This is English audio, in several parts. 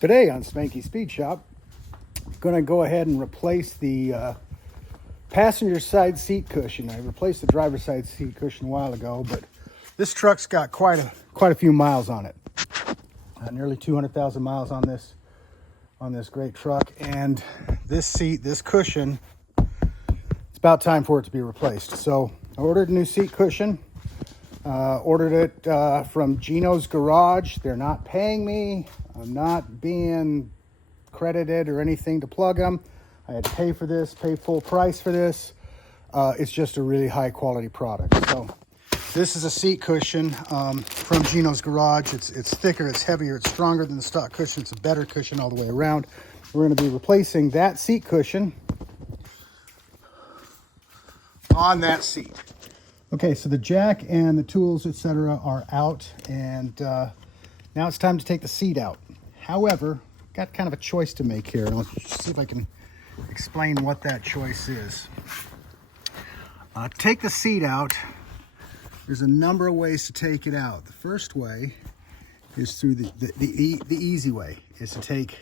Today on Spanky Speed Shop, I'm going to go ahead and replace the passenger side seat cushion. I replaced the driver's side seat cushion a while ago, but this truck's got quite a few miles on it. Nearly 200,000 miles on this great truck, and this cushion, it's about time for it to be replaced. So I ordered a new seat cushion. Ordered it from Geno's garage. They're not paying me. I'm not being credited or anything to plug them. I had to pay for this, pay full price for this. It's just a really high quality product. So this is a seat cushion from Geno's garage. It's thicker, it's heavier, it's stronger than the stock cushion. It's a better cushion all the way around. We're going to be replacing that seat cushion on that seat. Okay, so the jack and the tools, etc., are out, and now it's time to take the seat out. However, got kind of a choice to make here. Let's see if I can explain what that choice is. Take the seat out. There's a number of ways to take it out. The first way is through the easy way, is to take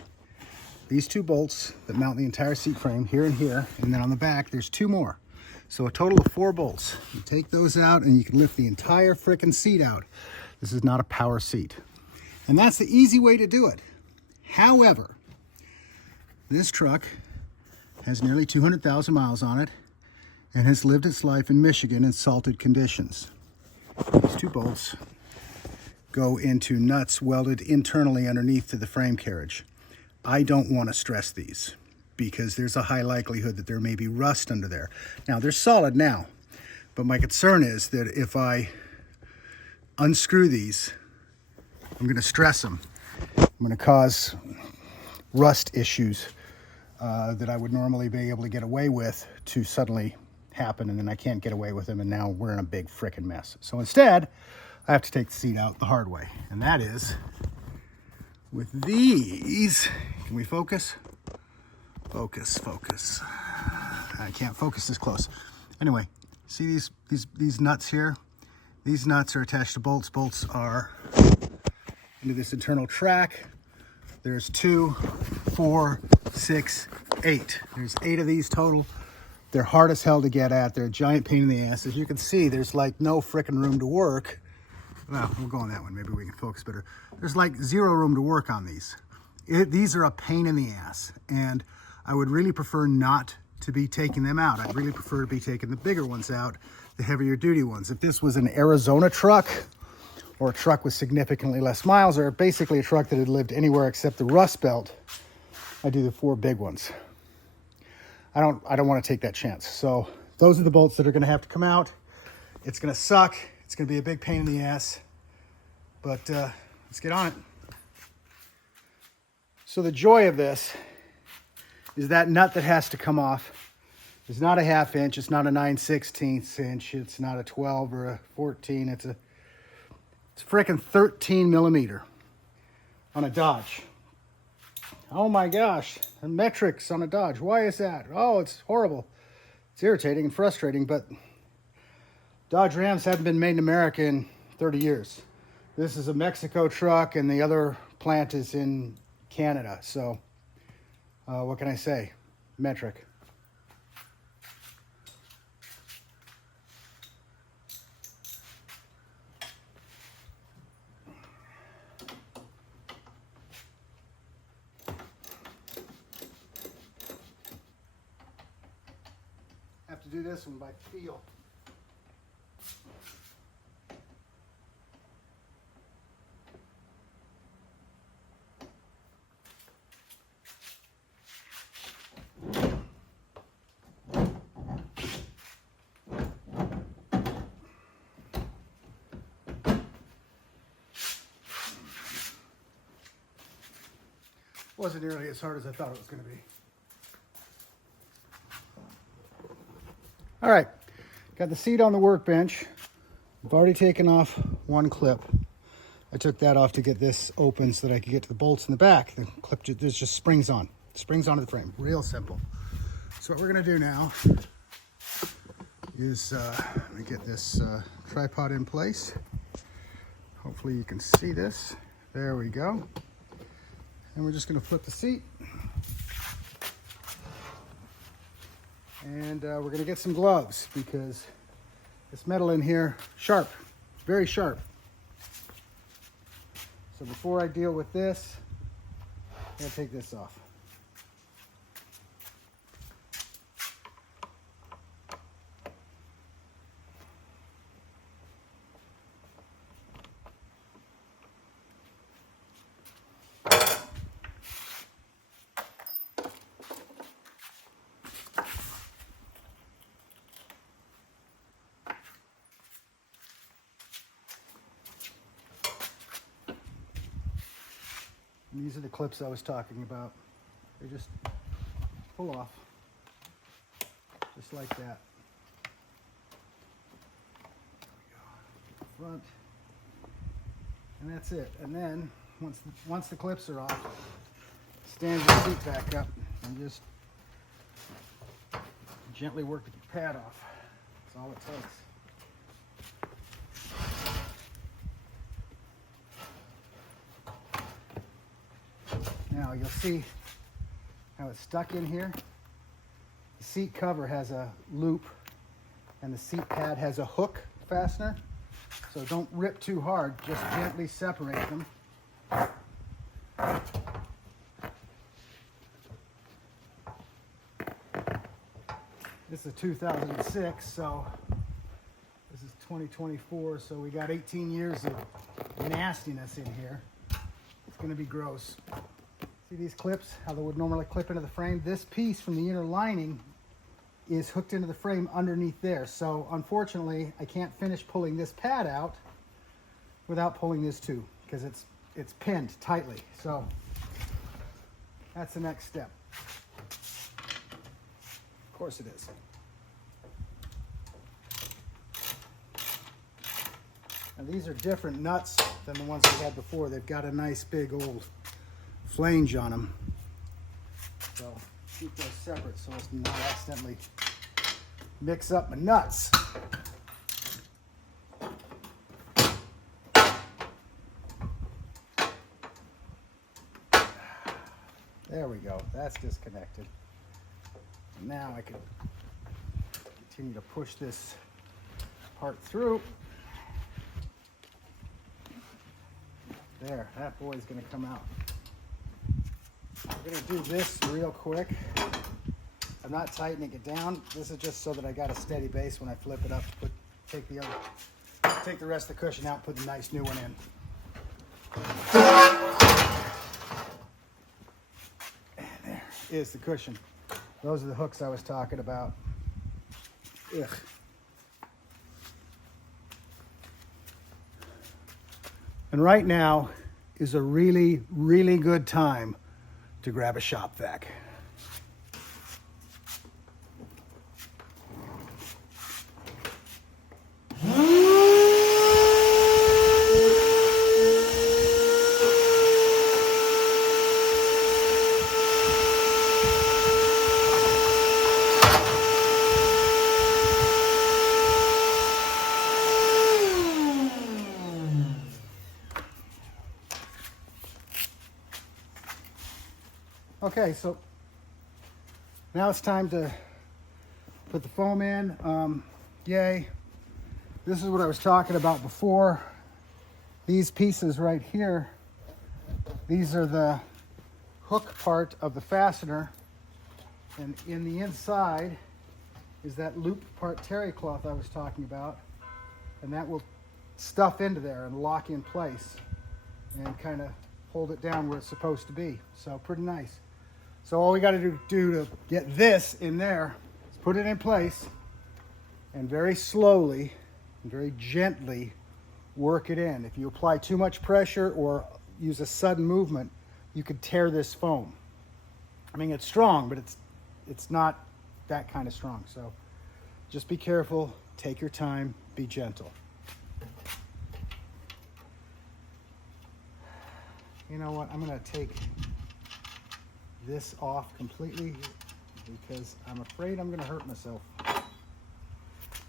these two bolts that mount the entire seat frame here and here, and then on the back there's two more. So a total of 4 bolts. You take those out and you can lift the entire frickin' seat out. This is not a power seat. And that's the easy way to do it. However, this truck has nearly 200,000 miles on it and has lived its life in Michigan in salted conditions. These 2 bolts go into nuts welded internally underneath to the frame carriage. I don't want to stress these, because there's a high likelihood that there may be rust under there. Now, they're solid now, but my concern is that if I unscrew these, I'm going to stress them. I'm going to cause rust issues that I would normally be able to get away with to suddenly happen, and then I can't get away with them, and now we're in a big frickin' mess. So instead, I have to take the seat out the hard way, and that is with these. Can we focus? Focus. I can't focus this close. Anyway, see these nuts here? These nuts are attached to bolts. Bolts are into this internal track. There's 2, 4, 6, 8. There's 8 of these total. They're hard as hell to get at. They're a giant pain in the ass. As you can see, there's like no frickin' room to work. Well, we'll go on that one. Maybe we can focus better. There's like 0 room to work on these. These are a pain in the ass, and I would really prefer not to be taking them out. I'd really prefer to be taking the bigger ones out, the heavier duty ones. If this was an Arizona truck, or a truck with significantly less miles, or basically a truck that had lived anywhere except the Rust Belt, I'd do the 4 big ones. I don't want to take that chance. So those are the bolts that are going to have to come out. It's going to suck. It's going to be a big pain in the ass, but let's get on it. So the joy of this is that nut that has to come off. It's not a 1/2 inch. It's not a 9/16 inch. It's not a 12 or a 14. It's a frickin' 13 millimeter on a Dodge. Oh my gosh, the metrics on a Dodge. Why is that? Oh, it's horrible. It's irritating and frustrating, but Dodge Rams haven't been made in America in 30 years. This is a Mexico truck, and the other plant is in Canada. So what can I say? Metric. Have to do this one by feel. Wasn't nearly as hard as I thought it was going to be. All right, got the seat on the workbench. I've already taken off 1 clip. I took that off to get this open so that I could get to the bolts in the back. The clip, there's just springs on. Springs onto the frame, real simple. So what we're gonna do now is let me get this tripod in place. Hopefully you can see this. There we go. And we're just going to flip the seat. And we're going to get some gloves because this metal in here, sharp, very sharp. So before I deal with this, I'm going to take this off. And these are the clips I was talking about. They just pull off, just like that. Front, and that's it. And then once the clips are off, stand your seat back up and just gently work the pad off. That's all it takes. Now you'll see how it's stuck in here. The seat cover has a loop and the seat pad has a hook fastener. So don't rip too hard, just gently separate them. This is 2006, so this is 2024, so we got 18 years of nastiness in here. It's gonna be gross. See these clips, how they would normally clip into the frame? This piece from the inner lining is hooked into the frame underneath there. So unfortunately, I can't finish pulling this pad out without pulling this too, because it's pinned tightly. So that's the next step. Of course it is. And these are different nuts than the ones we had before. They've got a nice big old flange on them. So keep those separate so as to not accidentally mix up my nuts. There we go, that's disconnected. Now I can continue to push this part through. There, that boy's gonna come out. We're gonna do this real quick. I'm not tightening it down. This is just so that I got a steady base when I flip it up. Take the rest of the cushion out, put the nice new one in. And there is the cushion. Those are the hooks I was talking about. Ugh. And right now is a really, really good time to grab a shop vac. Okay, so now it's time to put the foam in. Yay. This is what I was talking about before. These pieces right here, these are the hook part of the fastener. And in the inside is that loop part terry cloth I was talking about. And that will stuff into there and lock in place and kind of hold it down where it's supposed to be. So pretty nice. So all we got to do to get this in there is put it in place and very slowly and very gently work it in. If you apply too much pressure or use a sudden movement, you could tear this foam. I mean, it's strong, but it's not that kind of strong. So just be careful, take your time, be gentle. You know what, I'm gonna take this off completely because I'm afraid I'm gonna hurt myself.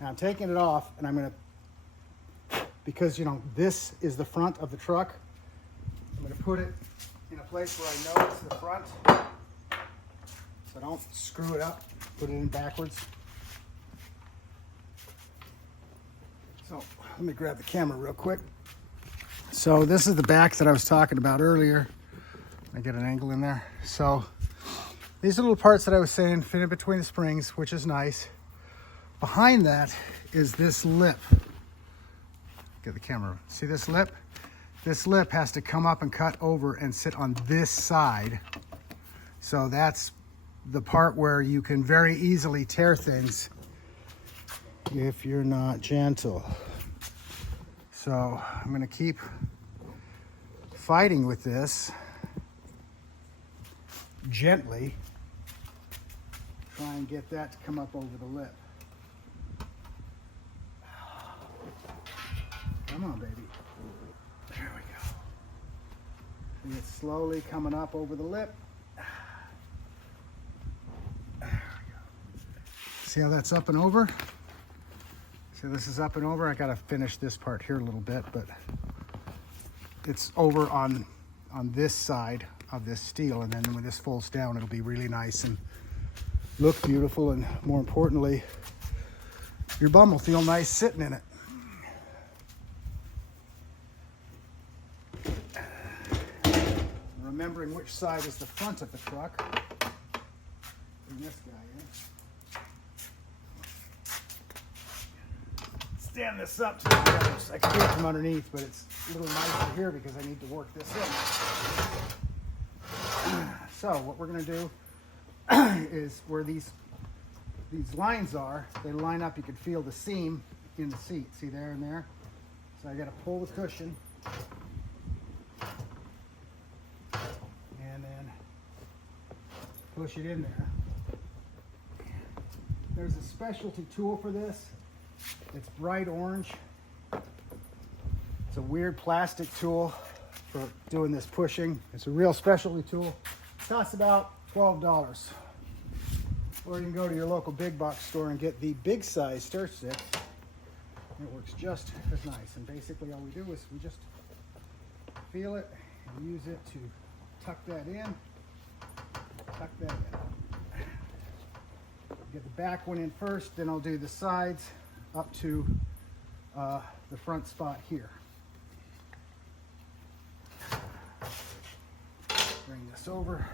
Now I'm taking it off and I'm gonna, because you know, this is the front of the truck, I'm gonna put it in a place where I know it's the front, so don't screw it up, put it in backwards. So let me grab the camera real quick. So this is the back that I was talking about earlier. I get an angle in there. So these are little parts that I was saying fit in between the springs, which is nice. Behind that is this lip. Get the camera. See this lip? This lip has to come up and cut over and sit on this side. So that's the part where you can very easily tear things if you're not gentle. So I'm going to keep fighting with this gently. Try and get that to come up over the lip. Come on, baby. There we go. See it slowly coming up over the lip. There we go. See how that's up and over? See, this is up and over. I gotta finish this part here a little bit, but it's over on this side of this steel, and then when this folds down, it'll be really nice and look beautiful, and more importantly, your bum will feel nice sitting in it. Remembering which side is the front of the truck. Bring this guy in. Stand this up to the others. I can do it from underneath, but it's a little nicer here because I need to work this in. So what we're going to do is where these lines are, they line up. You can feel the seam in the seat. See there and there? So I got to pull the cushion and then push it in there. There's a specialty tool for this. It's bright orange. It's a weird plastic tool for doing this pushing. It's a real specialty tool. It costs about $12. Or you can go to your local big box store and get the big size stir stick. It works just as nice. And basically all we do is we just feel it and use it to tuck that in, tuck that in. Get the back one in first, then I'll do the sides up to the front spot here. Bring this over,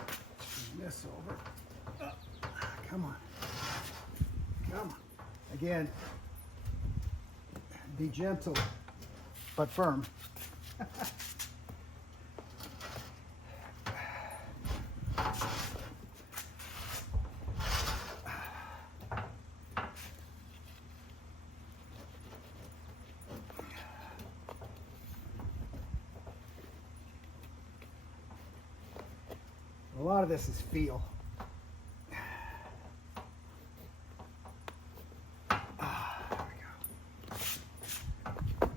bring this over. Come on, come on. Again, be gentle, but firm. A lot of this is feel. There we go.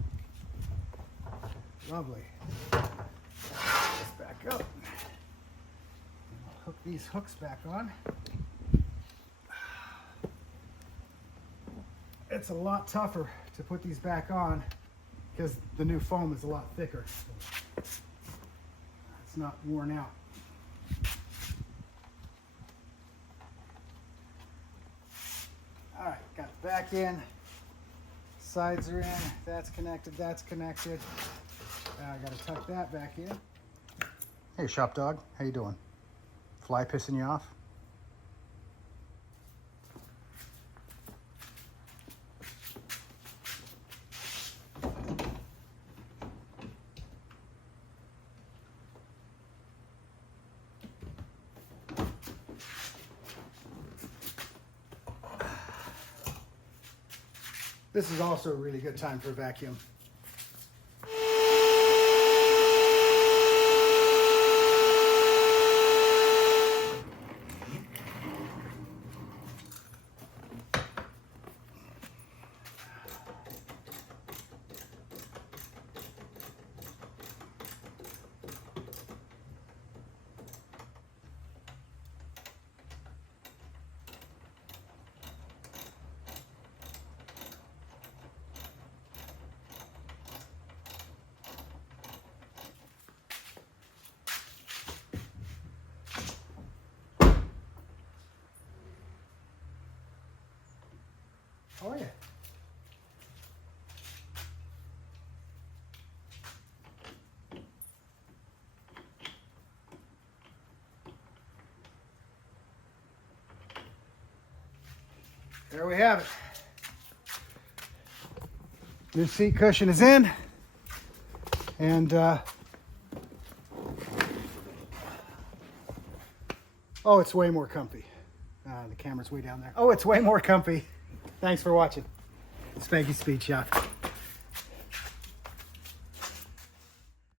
Lovely. This back up. And I'll hook these hooks back on. It's a lot tougher to put these back on because the new foam is a lot thicker. It's not worn out. All right, got it back in. Sides are in. That's connected. That's connected. Now I got to tuck that back in. Hey, shop dog. How you doing? Fly pissing you off? This is also a really good time for a vacuum. there we have it. New seat cushion is in, and oh, it's way more comfy. The camera's way down there. Oh, it's way more comfy. Thanks for watching. Spanky Speed Shop.